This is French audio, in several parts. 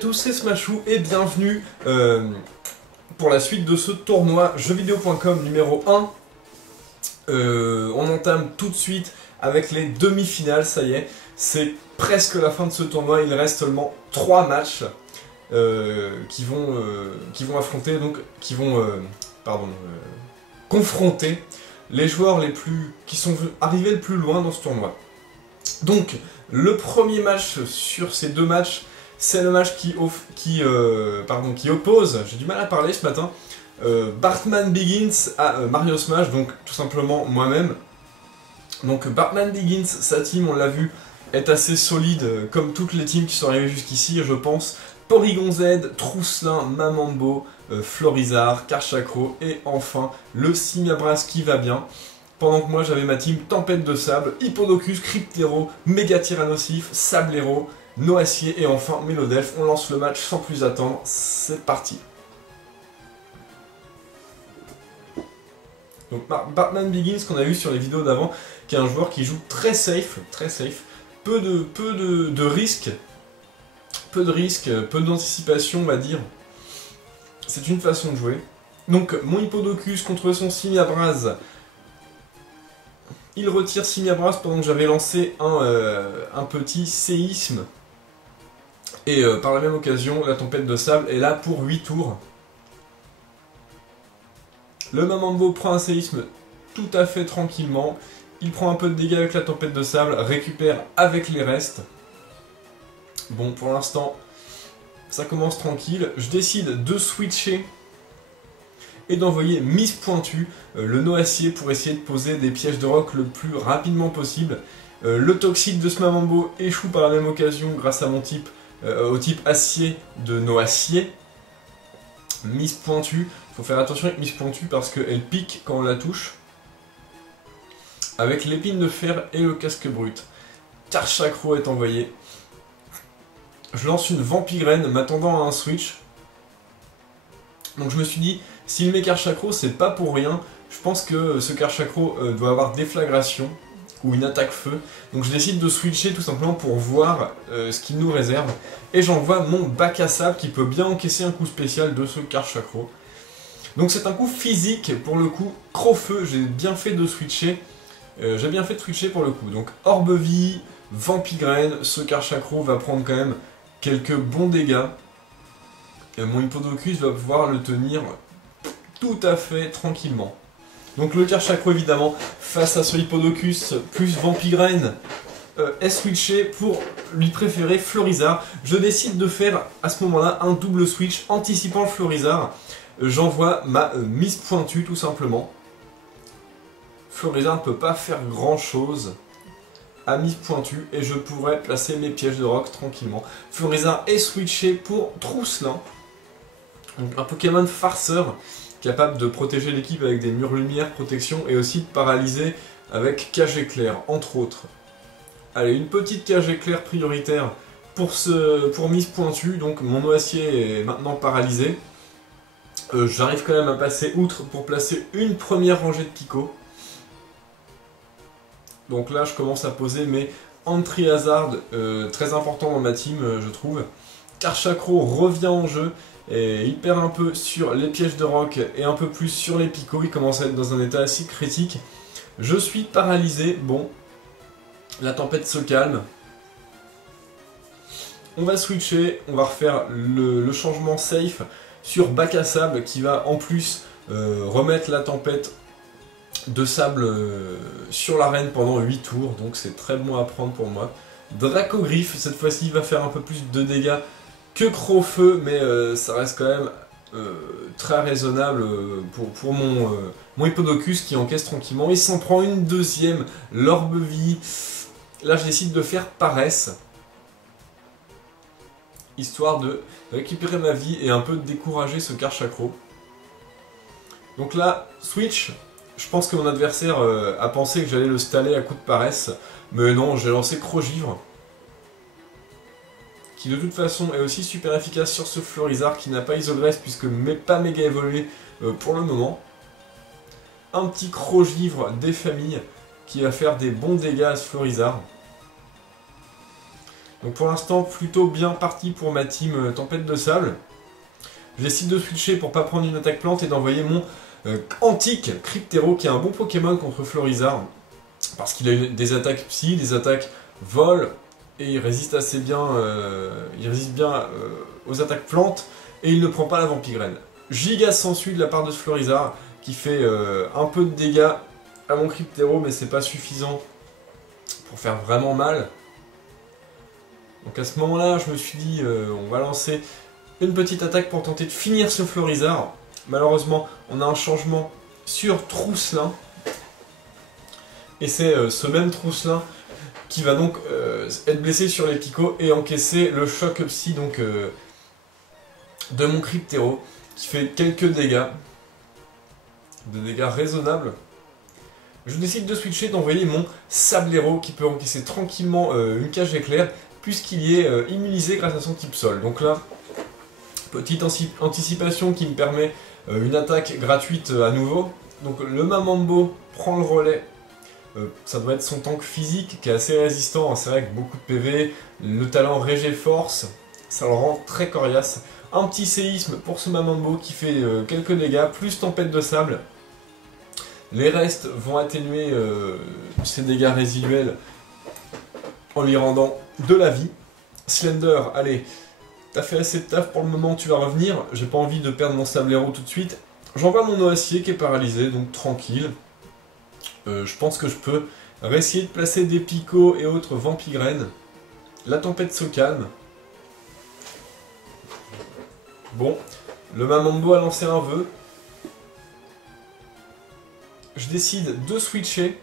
tous, c'est Smashou et bienvenue pour la suite de ce tournoi jeuxvideo.com numéro 1. On entame tout de suite avec les demi-finales, ça y est, c'est presque la fin de ce tournoi, il reste seulement 3 matchs qui vont affronter, donc confronter les joueurs qui sont arrivés le plus loin dans ce tournoi. Donc, le premier match sur ces deux matchs, c'est le match qui oppose, j'ai du mal à parler ce matin, Bartman Begins à Mario Smash, donc tout simplement moi-même. Donc Bartman Begins, sa team, on l'a vu, est assez solide, comme toutes les teams qui sont arrivées jusqu'ici, je pense. Porygon Z, Trousselin, Mamambo, Florizard, Karchakro et enfin le Simiabras qui va bien. Pendant que moi j'avais ma team Tempête de Sable, Hippodocus, Cryptero, Méga Tyrannosif, Sablero, Noacier et enfin Mélodelph. On lance le match sans plus attendre, c'est parti. Donc Bartman Begins qu'on a vu sur les vidéos d'avant, qui est un joueur qui joue très safe, peu de risques, peu d'anticipation on va dire. C'est une façon de jouer. Donc mon Hippodocus contre son Simiabras. Il retire Simiabras pendant que j'avais lancé un petit séisme. Et par la même occasion, la tempête de sable est là pour 8 tours. Le Mamambo prend un séisme tout à fait tranquillement. Il prend un peu de dégâts avec la tempête de sable, récupère avec les restes. Bon, pour l'instant, ça commence tranquille. Je décide de switcher et d'envoyer Miss Pointu, le Noacier, pour essayer de poser des pièges de roc le plus rapidement possible. Le Toxique de ce Mamambo échoue par la même occasion grâce à mon type, au type acier de Noacier. Miss Pointu, il faut faire attention avec Miss Pointu parce qu'elle pique quand on la touche. Avec l'épine de fer et le casque brut. Karchakro est envoyé. Je lance une Vampigraine m'attendant à un switch. Donc je me suis dit, s'il met Karchakro, c'est pas pour rien. Je pense que ce Karchakro doit avoir déflagration ou une attaque feu. Donc je décide de switcher tout simplement pour voir ce qu'il nous réserve. Et j'envoie mon bac à sable qui peut bien encaisser un coup spécial de ce Karchakro. Donc c'est un coup physique pour le coup. Crofeu, j'ai bien fait de switcher. Pour le coup. Donc Orbe-Vie, Vampigraine, ce Karchakro va prendre quand même quelques bons dégâts. Mon Hippodocus va pouvoir le tenir tout à fait tranquillement. Donc le Karchakro évidemment, face à ce Hippodocus plus Vampigraine, est switché pour lui préférer Florizard. Je décide de faire à ce moment-là un double switch anticipant le Florizard. J'envoie ma Miss Pointue tout simplement. Florizard ne peut pas faire grand chose à Miss Pointue et je pourrais placer mes pièges de roc tranquillement. Florizard est switché pour Trousselin, donc un Pokémon farceur capable de protéger l'équipe avec des murs lumière, protection et aussi de paralyser avec cage éclair entre autres. Allez, une petite cage éclair prioritaire pour Miss Pointue, donc mon Noacier est maintenant paralysé. J'arrive quand même à passer outre pour placer une première rangée de picots. Donc là, je commence à poser mes Entry Hazard, très important dans ma team, je trouve. Karchakro revient en jeu, et il perd un peu sur les pièges de roc et un peu plus sur les picots. Il commence à être dans un état assez critique. Je suis paralysé, bon, la tempête se calme. On va switcher, on va refaire le changement safe sur bac à sable qui va en plus remettre la tempête de sable sur l'arène pendant 8 tours, donc c'est très bon à prendre pour moi. Dracogriffe, cette fois-ci, va faire un peu plus de dégâts que Crofeu, mais ça reste quand même très raisonnable pour mon Hippodocus qui encaisse tranquillement. Il s'en prend une deuxième, l'Orbe-Vie. Là, je décide de faire Paresse, histoire de récupérer ma vie et un peu décourager ce Karchakro. Donc là, switch. Je pense que mon adversaire a pensé que j'allais le staller à coup de paresse, mais non, j'ai lancé Crogivre, qui de toute façon est aussi super efficace sur ce Florizard qui n'a pas Isogresse puisque pas méga évolué pour le moment. Un petit Crogivre des familles qui va faire des bons dégâts à ce Florizard. Donc pour l'instant, plutôt bien parti pour ma team Tempête de Sable. Je décide de switcher pour pas prendre une attaque plante et d'envoyer mon Antique Cryptero, qui est un bon Pokémon contre Florizard. Parce qu'il a des attaques psy, des attaques vol, et il résiste assez bien, aux attaques plantes, et il ne prend pas la Vampigraine. Giga Sangsue de la part de ce Florizard, qui fait un peu de dégâts à mon Cryptero, mais c'est pas suffisant pour faire vraiment mal. Donc à ce moment-là, je me suis dit, on va lancer une petite attaque pour tenter de finir ce Florizard. Malheureusement, on a un changement sur Trousselin. Et c'est ce même Trousselin qui va donc être blessé sur les picots et encaisser le choc psy donc, de mon Cryptero, qui fait quelques dégâts. Des dégâts raisonnables. Je décide de switcher, d'envoyer mon Sablero, qui peut encaisser tranquillement une cage éclair, puisqu'il y est immunisé grâce à son type sol. Donc là, petite anticipation qui me permet une attaque gratuite à nouveau. Donc le Mamambo prend le relais. Ça doit être son tank physique qui est assez résistant, hein. C'est vrai que beaucoup de PV, le talent Régé Force, ça le rend très coriace. Un petit séisme pour ce Mamambo qui fait quelques dégâts, plus Tempête de Sable. Les restes vont atténuer ces dégâts résiduels en lui rendant de la vie. Slender, allez, t'as fait assez de taf pour le moment, tu vas revenir. J'ai pas envie de perdre mon Sablero tout de suite. J'envoie mon Noacier qui est paralysé, donc tranquille. Je pense que je peux réessayer de placer des picots et autres Vampigraines. La tempête se calme. Bon, le Mamambo a lancé un vœu. Je décide de switcher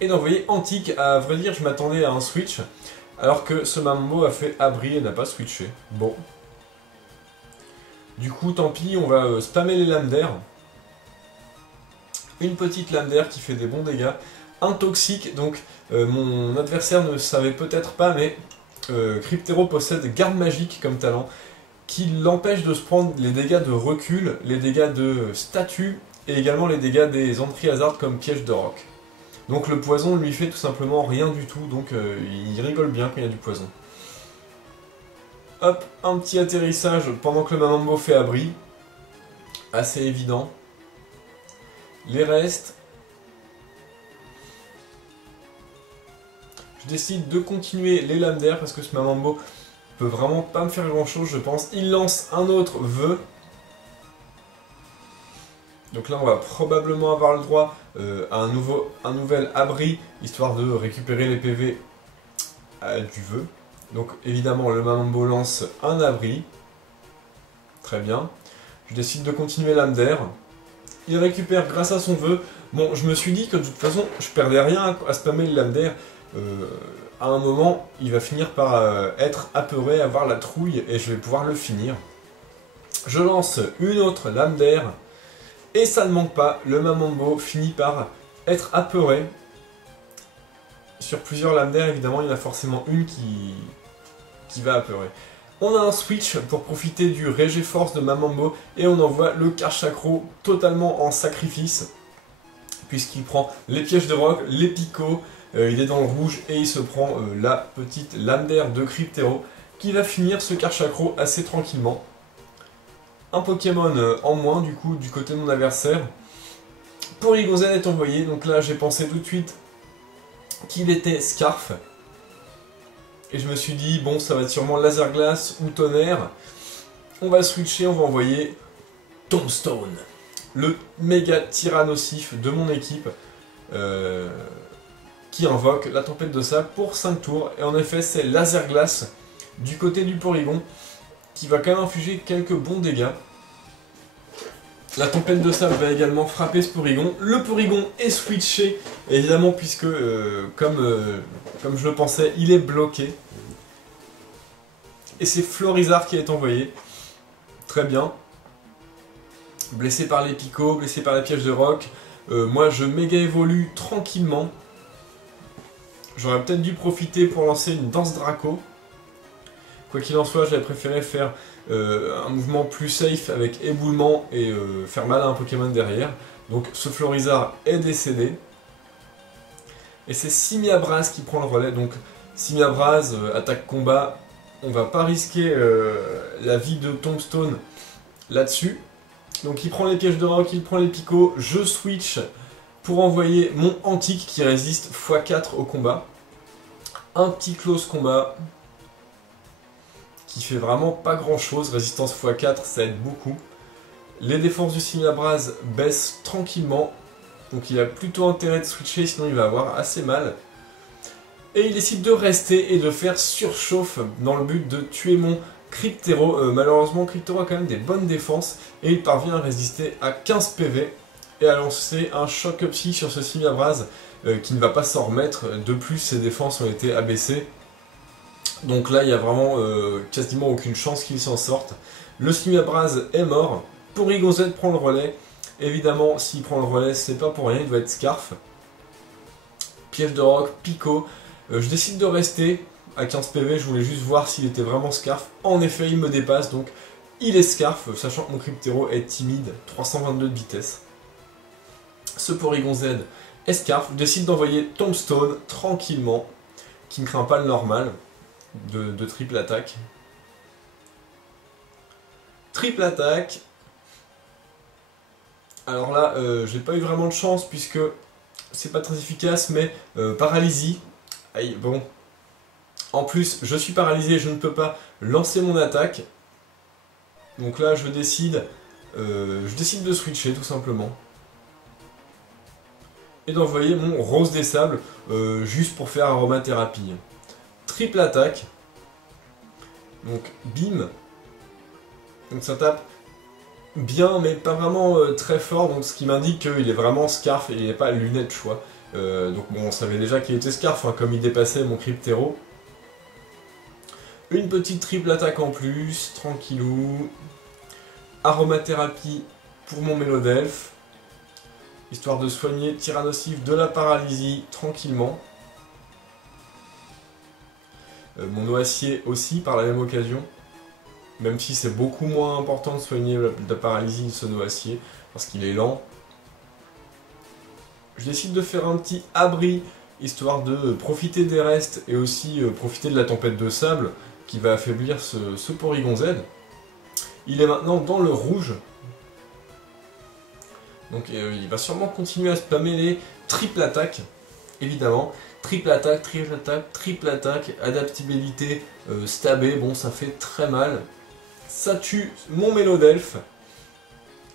et d'envoyer Antique. À vrai dire, je m'attendais à un switch, alors que ce Mamambo a fait abri et n'a pas switché. Bon. Du coup, tant pis, on va spammer les lames d'air. Une petite lame d'air qui fait des bons dégâts. Un toxique, donc mon adversaire ne savait peut-être pas, mais Cryptero possède garde magique comme talent, qui l'empêche de se prendre les dégâts de recul, les dégâts de statue, et également les dégâts des entrées hasard comme piège de roc. Donc le poison lui fait tout simplement rien du tout, donc il rigole bien quand il y a du poison. Hop, un petit atterrissage pendant que le Mamambo fait abri. Assez évident. Les restes. Je décide de continuer les lames d'air parce que ce Mamambo peut vraiment pas me faire grand chose, je pense. Il lance un autre vœu. Donc là, on va probablement avoir le droit à un nouvel abri, histoire de récupérer les PV du vœu. Donc évidemment, le Mamambo lance un abri. Très bien. Je décide de continuer l'âme d'air. Il récupère grâce à son vœu. Bon, je me suis dit que de toute façon, je perdais rien à spammer le lame d'air. À un moment, il va finir par être apeuré, avoir la trouille, et je vais pouvoir le finir. Je lance une autre lame d'air. Et ça ne manque pas, le Mamambo finit par être apeuré. Sur plusieurs lames d'air, évidemment, il y en a forcément une qui va apeurer. On a un switch pour profiter du Régé Force de Mamambo et on envoie le Karchakro totalement en sacrifice, puisqu'il prend les pièges de roc, les picots, il est dans le rouge et il se prend la petite lame d'air de Cryptero qui va finir ce Karchakro assez tranquillement. Un Pokémon en moins du coup du côté de mon adversaire. Porygon Z est envoyé, donc là j'ai pensé tout de suite qu'il était Scarf. Et je me suis dit, bon, ça va être sûrement Laser Glace ou Tonnerre. On va switcher, on va envoyer Tombstone, le méga tyrannosif de mon équipe, qui invoque la tempête de sable pour 5 tours. Et en effet, c'est Laser Glace du côté du Porygon, qui va quand même infliger quelques bons dégâts. La tempête de sable va également frapper ce Porygon. Le Porygon est switché, évidemment, puisque, comme je le pensais, il est bloqué. Et c'est Florizard qui est envoyé. Très bien. Blessé par les picots, blessé par les pièges de roc. Moi, je méga évolue tranquillement. J'aurais peut-être dû profiter pour lancer une danse Draco. Quoi qu'il en soit, j'avais préféré faire un mouvement plus safe avec éboulement et faire mal à un Pokémon derrière. Donc ce Florizard est décédé. Et c'est Simiabras qui prend le relais. Donc Simiabras, attaque combat, on va pas risquer la vie de Tombstone là-dessus. Donc il prend les pièges de roc, il prend les picots, je switch pour envoyer mon antique qui résiste x4 au combat. Un petit close combat qui fait vraiment pas grand chose, résistance x4 ça aide beaucoup. Les défenses du Simiabras baissent tranquillement, donc il a plutôt intérêt de switcher sinon il va avoir assez mal. Et il décide de rester et de faire surchauffe dans le but de tuer mon Cryptero. Malheureusement, Cryptero a quand même des bonnes défenses et il parvient à résister à 15 PV et à lancer un choc psy sur ce Simiabras qui ne va pas s'en remettre. De plus, ses défenses ont été abaissées. Donc là, il n'y a vraiment quasiment aucune chance qu'il s'en sorte. Le Simiabras est mort. Porygon Z prend le relais. Évidemment, s'il prend le relais, c'est pas pour rien, il doit être Scarf. Piège de roc, Pico. Je décide de rester à 15 PV, je voulais juste voir s'il était vraiment Scarf. En effet, il me dépasse, donc il est Scarf, sachant que mon Cryptero est timide, 322 de vitesse. Ce Porygon Z est Scarf, je décide d'envoyer Tombstone tranquillement, qui ne craint pas le normal, de triple attaque. Triple attaque. Alors là, j'ai pas eu vraiment de chance, puisque c'est pas très efficace, mais paralysie. Aïe, bon. En plus, je suis paralysé, je ne peux pas lancer mon attaque. Donc là, je décide de switcher tout simplement. Et d'envoyer mon Rose des Sables, juste pour faire aromathérapie. Triple attaque. Donc, bim. Donc ça tape bien, mais pas vraiment très fort. Donc ce qui m'indique qu'il est vraiment Scarf et il n'est pas lunette choix. Donc bon, on savait déjà qu'il était Scarf, hein, comme il dépassait mon Cryptero. Une petite triple attaque en plus, tranquillou. Aromathérapie pour mon Mélodelph, histoire de soigner Tyrannosif de la paralysie tranquillement. Mon Noacier aussi par la même occasion, même si c'est beaucoup moins important de soigner la paralysie de ce Noacier, parce qu'il est lent. Je décide de faire un petit abri, histoire de profiter des restes et aussi profiter de la tempête de sable qui va affaiblir ce Porygon Z. Il est maintenant dans le rouge. Donc il va sûrement continuer à spammer les triple attaques, évidemment. Triple attaque, triple attaque, triple attaque, adaptabilité, stabé, bon ça fait très mal. Ça tue mon Mélodelph.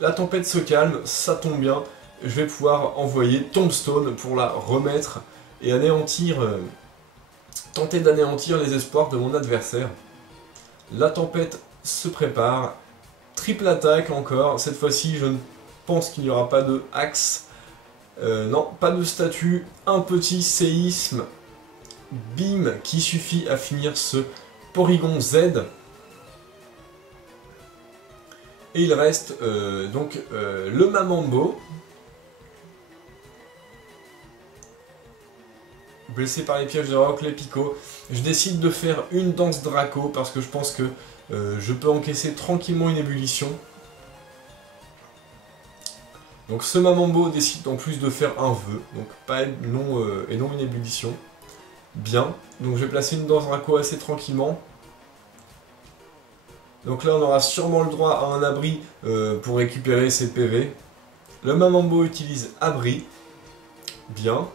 La tempête se calme, ça tombe bien. Je vais pouvoir envoyer Tombstone pour la remettre et anéantir, tenter d'anéantir les espoirs de mon adversaire. La tempête se prépare. Triple attaque encore. Cette fois-ci, je pense qu'il n'y aura pas de axe. Non, pas de statue. Un petit séisme. Bim, qui suffit à finir ce Porygon Z. Et il reste donc le Mamambo. Blessé par les pièges de roc, les picots. Je décide de faire une danse Draco parce que je pense que je peux encaisser tranquillement une ébullition. Donc ce Mamambo décide en plus de faire un vœu, donc pas non, et non une ébullition. Bien, donc je vais placer une danse Draco assez tranquillement. Donc là on aura sûrement le droit à un abri pour récupérer ses PV. Le Mamambo utilise abri. Bien.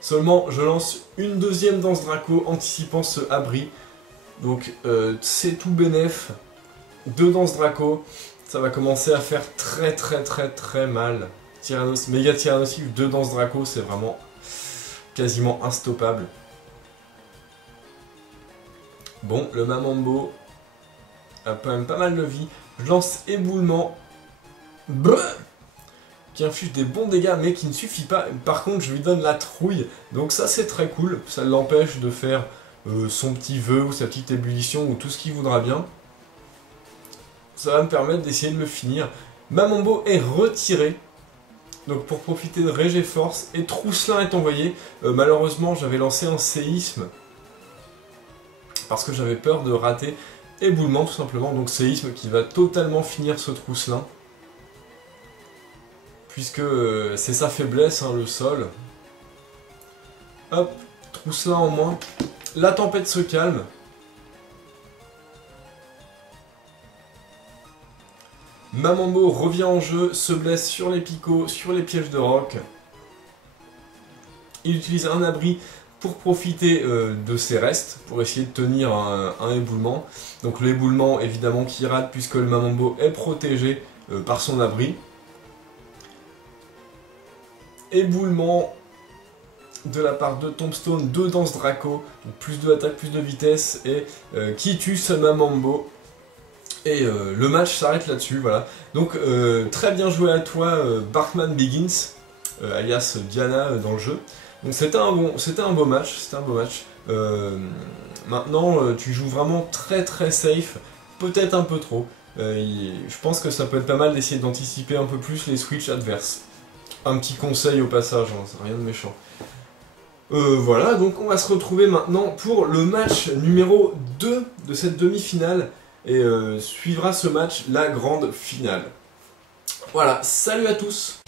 Seulement je lance une deuxième danse Draco anticipant ce abri. Donc c'est tout bénef. Deux danses Draco. Ça va commencer à faire très mal. Méga Tyrannosif, deux danses Draco, c'est vraiment quasiment instoppable. Bon, le Mamambo a quand même pas mal de vie. Je lance éboulement. Qui inflige des bons dégâts, mais qui ne suffit pas. Par contre, je lui donne la trouille. Donc ça, c'est très cool. Ça l'empêche de faire son petit vœu ou sa petite ébullition ou tout ce qu'il voudra bien. Ça va me permettre d'essayer de le finir. Mamambo est retiré. Donc pour profiter de Régéforce. Et Trousselin est envoyé. Malheureusement, j'avais lancé un séisme. Parce que j'avais peur de rater éboulement tout simplement. Donc séisme qui va totalement finir ce Trousselin. Puisque c'est sa faiblesse, hein, le sol. Hop. trousse là en moins. La tempête se calme. Mamambo revient en jeu, se blesse sur les picots, sur les pièges de roc. Il utilise un abri pour profiter de ses restes, pour essayer de tenir un éboulement. Donc l'éboulement évidemment qui rate puisque le Mamambo est protégé par son abri. Éboulement de la part de Tombstone, de Danse Draco, plus de attaque, plus de vitesse, et qui tue ce Mamambo. Et le match s'arrête là-dessus, voilà. Donc très bien joué à toi, Barkman Begins, alias Diana dans le jeu. Donc c'était un beau match, maintenant tu joues vraiment très safe, peut-être un peu trop. Je pense que ça peut être pas mal d'essayer d'anticiper un peu plus les switches adverses. Un petit conseil au passage, hein, c'est rien de méchant. Voilà, donc on va se retrouver maintenant pour le match numéro 2 de cette demi-finale. Et suivra ce match la grande finale. Voilà, salut à tous!